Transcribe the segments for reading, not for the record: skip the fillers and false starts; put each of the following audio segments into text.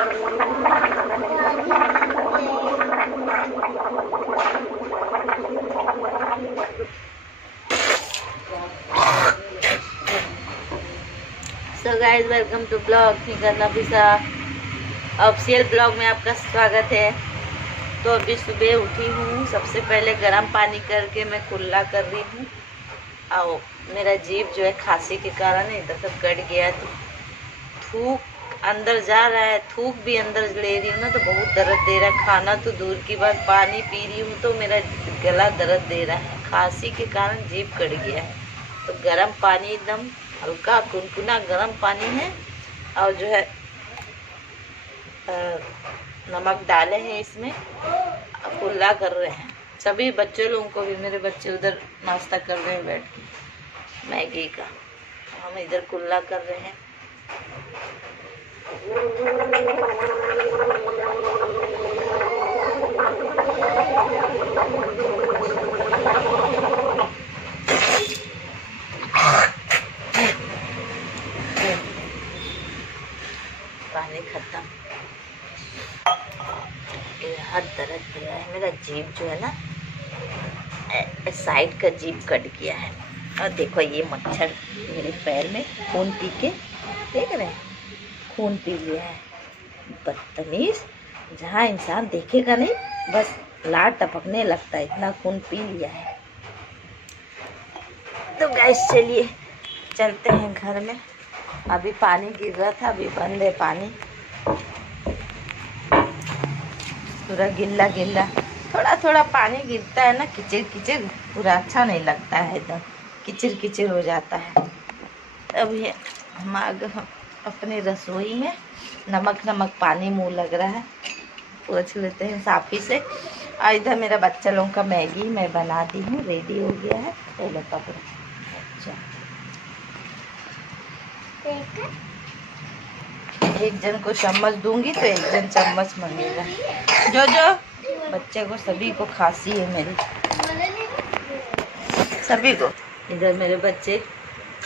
So guys, welcome to blog figure Nafisa official blog में आपका स्वागत है। तो अभी सुबह उठी हूँ। सबसे पहले गर्म पानी करके मैं कुल्ला कर रही हूँ। आओ, मेरा जीभ जो है खांसी के कारण इधर तक कट गया, तो थूक अंदर जा रहा है, थूक भी अंदर ले रही हूँ ना तो बहुत दर्द दे रहा है। खाना तो दूर की बात, पानी पी रही हूँ तो मेरा गला दर्द दे रहा है। खांसी के कारण जीभ कट गया है। तो गर्म पानी, एकदम हल्का कुनकुना गर्म पानी है, और जो है नमक डाले हैं इसमें, कुल्ला कर रहे हैं। सभी बच्चे लोगों को भी, मेरे बच्चे उधर नाश्ता कर रहे हैं बैठ के मैगी का, हम इधर कुल्ला कर रहे हैं। पानी खत्म, हाथ दर्द हो रहा है। मेरा जीभ जो है ना, साइड का जीभ कट गया है। और देखो ये मच्छर मेरे पैर में खून पी के, देख रहे हैं, खून पी लिया है। बदतमीज, जहाँ इंसान देखेगा नहीं बस लार टपकने लगता है, इतना खून पी लिया है। तो गाइस चलिए चलते हैं घर में। अभी पानी गिर रहा था, अभी बंद है पानी। पूरा गिल्ला गिल्ला, थोड़ा थोड़ा पानी गिरता है ना, किचिर किचिर, पूरा अच्छा नहीं लगता है, एकदम किचिर किचिर हो जाता है। अभी हम अपनी रसोई में, नमक नमक पानी मुंह लग रहा है, पोंछ लेते हैं साफी से। और इधर मेरा बच्चा लोगों का मैगी मैं बना दी हूँ, रेडी हो गया है। पहले पकड़ो, अच्छा एक जन को चम्मच दूंगी तो एक जन चम्मच मांगेगा। जो जो बच्चे को, सभी को खांसी है मेरी, सभी को। इधर मेरे बच्चे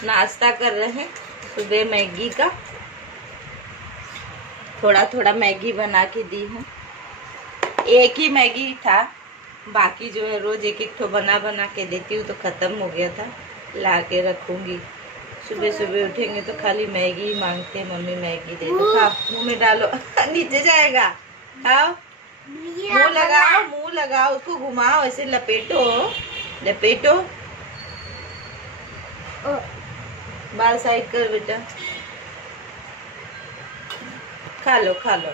नाश्ता कर रहे हैं सुबह मैगी का। थोड़ा थोड़ा मैगी बना के दी हूँ। एक ही मैगी था, बाकी जो है रोज एक एक तो बना बना के देती हूँ, तो ख़त्म हो गया था, ला के रखूँगी। सुबह सुबह उठेंगे तो खाली मैगी ही मांगते हैं, मम्मी मैगी दे दो। खाओ, मुँह में डालो नीचे जाएगा। खाओ, मुँह लगाओ, मुँह लगाओ, उसको घुमाओ, ऐसे लपेटो लपेटो। बाल साइड कर बेटा, खा लो खा लो।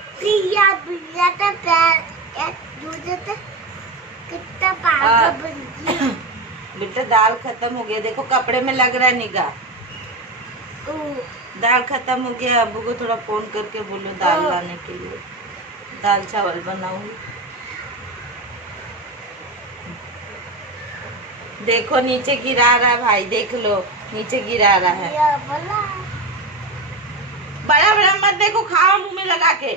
बेटा दाल खत्म हो गया, देखो कपड़े में लग रहा है निगाह। दाल खत्म हो गया, अब्बू को थोड़ा फोन करके बोलो दाल लाने के लिए, दाल चावल बनाऊंगी। देखो नीचे गिरा रहा है भाई, देख लो नीचे गिरा रहा है। बड़ा बड़ा मत देखो, खाओ मुंह में लगा के।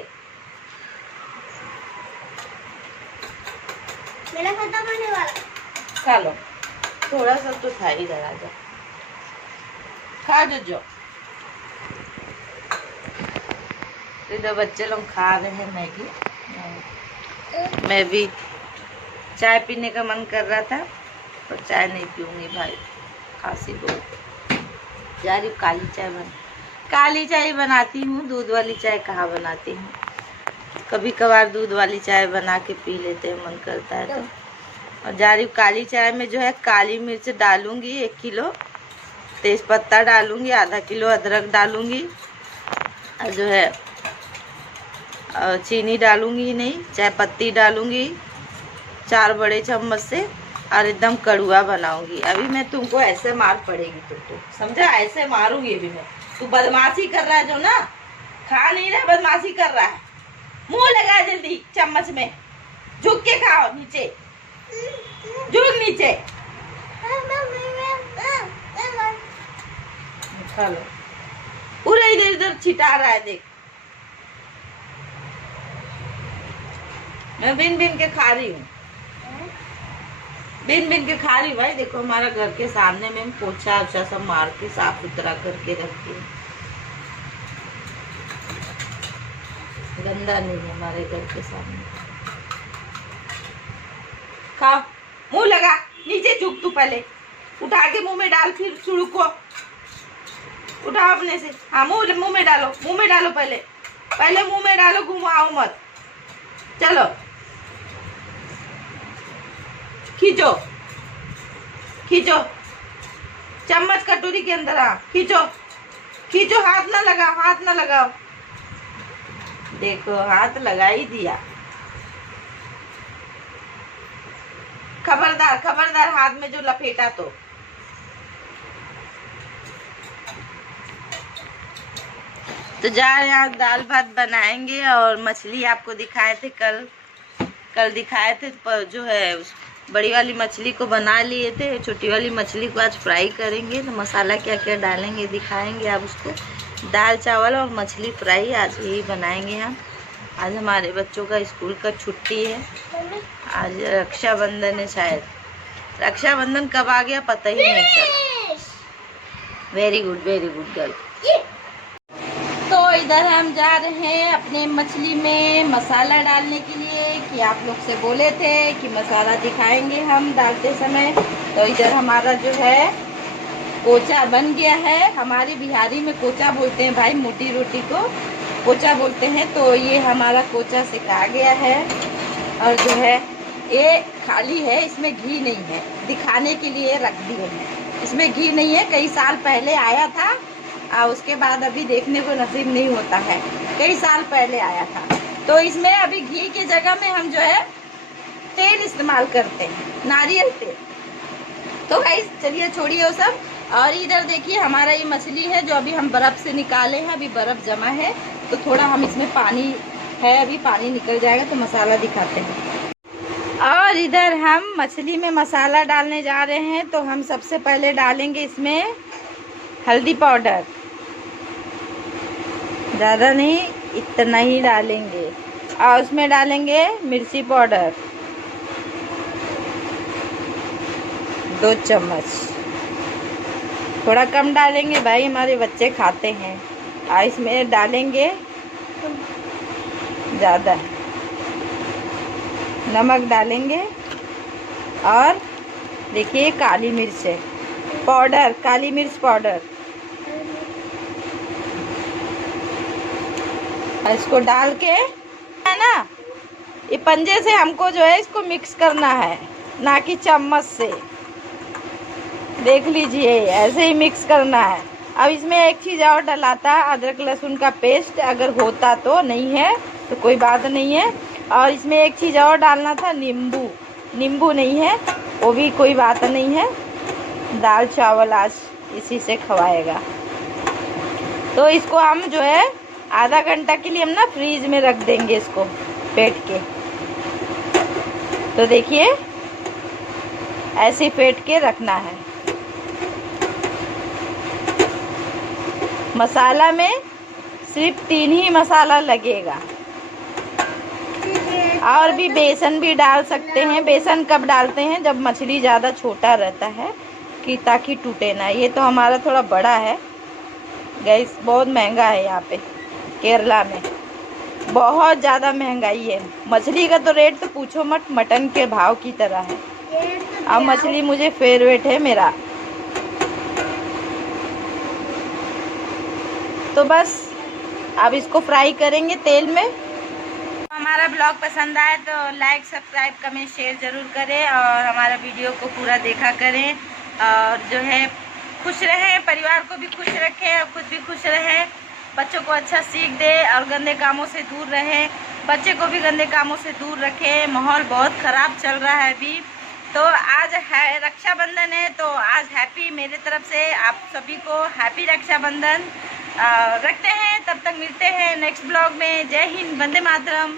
मेरा खत्म होने वाला, खा लो, थोड़ा सा तो था ही, जरा जा खा जो। इधर बच्चे लोग खा रहे हैं मैगी, मैं भी चाय पीने का मन कर रहा था, तो चाय नहीं पीऊंगी भाई, खांसी बहुत। जा रही काली चाय काली चाय बनाती हूँ, दूध वाली चाय कहाँ बनाती हूँ। कभी कभार दूध वाली चाय बना के पी लेते हैं, मन करता है तो। और जा रही काली चाय में जो है काली मिर्च डालूंगी 1 किलो, तेज पत्ता डालूंगी, आधा किलो अदरक डालूंगी, और जो है चीनी डालूंगी नहीं, चाय पत्ती डालूंगी 4 बड़े चम्मच से, और एकदम कड़ुआ बनाऊंगी। अभी मैं तुमको ऐसे मार पड़ेगी, तुमको समझा, ऐसे मारूंगी अभी मैं। तू बदमाशी कर रहा है जो ना, खा नहीं रहा, बदमाशी कर रहा है। मुंह लगा जल्दी चम्मच में, झुक के खाओ, नीचे झुक, नीचे खा लो। पूरा इधर इधर छिटा रहा है, देख मैं बिन बिन के खा रही हूँ, बिन बिन के खा रही भाई। देखो हमारा घर के सामने में पोछा ओछा सब मार के साफ सुथरा करके रखती हूँ। गंदा नहीं है हमारे घर के सामने। खाओ, मुंह लगा, नीचे झुक तू, पहले उठा के मुंह में डाल, फिर शुरू को उठाओ अपने से। हाँ, मुंह में डालो, मुंह में डालो, पहले मुंह में डालो, घुमाओ मत। चलो खींचो खींचो, चम्मच कटोरी के अंदर, आ खींचो खींचो, हाथ ना लगाओ, हाथ ना लगाओ। देखो हाथ लगा ही दिया। खबरदार खबरदार, हाथ में जो लपेटा तो जा रहे हैं। आज दाल भात बनाएंगे और मछली आपको दिखाए थे कल दिखाए थे, पर जो है उस बड़ी वाली मछली को बना लिए थे, छोटी वाली मछली को आज फ्राई करेंगे। तो मसाला क्या क्या डालेंगे दिखाएंगे आप उसको। दाल चावल और मछली फ्राई आज यही बनाएंगे हम। आज हमारे बच्चों का स्कूल का छुट्टी है, आज रक्षाबंधन है। शायद रक्षाबंधन कब आ गया पता ही नहीं चला। Very good girl. तो इधर हम जा रहे हैं अपने मछली में मसाला डालने के लिए, कि आप लोग से बोले थे कि मसाला दिखाएंगे हम डालते समय। तो इधर हमारा जो है कोचा बन गया है। हमारे बिहारी में कोचा बोलते हैं भाई, मोटी रोटी को कोचा बोलते हैं। तो ये हमारा कोचा सिका गया है और जो है ये खाली है, इसमें घी नहीं है, दिखाने के लिए रख दिए हैं। इसमें घी नहीं है, कई साल पहले आया था और उसके बाद अभी देखने को नसीब नहीं होता है। कई साल पहले आया था, तो इसमें अभी घी की जगह में हम जो है तेल इस्तेमाल करते हैं, नारियल तेल। तो गाइस चलिए छोड़िए वो सब। और इधर देखिए हमारा ये मछली है जो अभी हम बर्फ़ से निकाले हैं, अभी बर्फ़ जमा है तो थोड़ा हम इसमें पानी है, अभी पानी निकल जाएगा तो मसाला दिखाते हैं। और इधर हम मछली में मसाला डालने जा रहे हैं। तो हम सबसे पहले डालेंगे इसमें हल्दी पाउडर, ज़्यादा नहीं, इतना ही डालेंगे। और उसमें डालेंगे मिर्ची पाउडर 2 चम्मच, थोड़ा कम डालेंगे भाई, हमारे बच्चे खाते हैं। और इसमें डालेंगे ज़्यादा नमक डालेंगे। और देखिए काली मिर्च है पाउडर, काली मिर्च पाउडर। इसको डाल के है ना, ये पंजे से हमको जो है इसको मिक्स करना है, ना कि चम्मच से। देख लीजिए ऐसे ही मिक्स करना है। अब इसमें एक चीज़ और डलाता, अदरक लहसुन का पेस्ट, अगर होता तो, नहीं है तो कोई बात नहीं है। और इसमें एक चीज़ और डालना था, नींबू। नींबू नहीं है, वो भी कोई बात नहीं है। दाल चावल आज इसी से खवाएगा। तो इसको हम जो है आधा घंटा के लिए हम ना फ्रीज में रख देंगे इसको फेंट के। तो देखिए ऐसे फेंट के रखना है। मसाला में सिर्फ 3 ही मसाला लगेगा। और भी बेसन भी डाल सकते हैं। बेसन कब डालते हैं, जब मछली ज़्यादा छोटा रहता है, कि ताकि टूटे ना। ये तो हमारा थोड़ा बड़ा है गैस, बहुत महंगा है यहाँ पे केरला में, बहुत ज़्यादा महंगाई है। मछली का तो रेट तो पूछो मत, मटन के भाव की तरह है। अब मछली मुझे फेवरेट है मेरा। तो बस अब इसको फ्राई करेंगे तेल में। हमारा ब्लॉग पसंद आए तो लाइक, सब्सक्राइब, कमेंट, शेयर ज़रूर करें और हमारा वीडियो को पूरा देखा करें। और जो है खुश रहें, परिवार को भी खुश रखें और खुद भी खुश रहें। बच्चों को अच्छा सीख दे और गंदे कामों से दूर रहें। बच्चे को भी गंदे कामों से दूर रखें। माहौल बहुत ख़राब चल रहा है अभी। तो आज है रक्षाबंधन है, तो आज हैप्पी मेरे तरफ से आप सभी को हैप्पी रक्षाबंधन रखते हैं। तब तक मिलते हैं नेक्स्ट ब्लॉग में। जय हिंद, वंदे मातरम।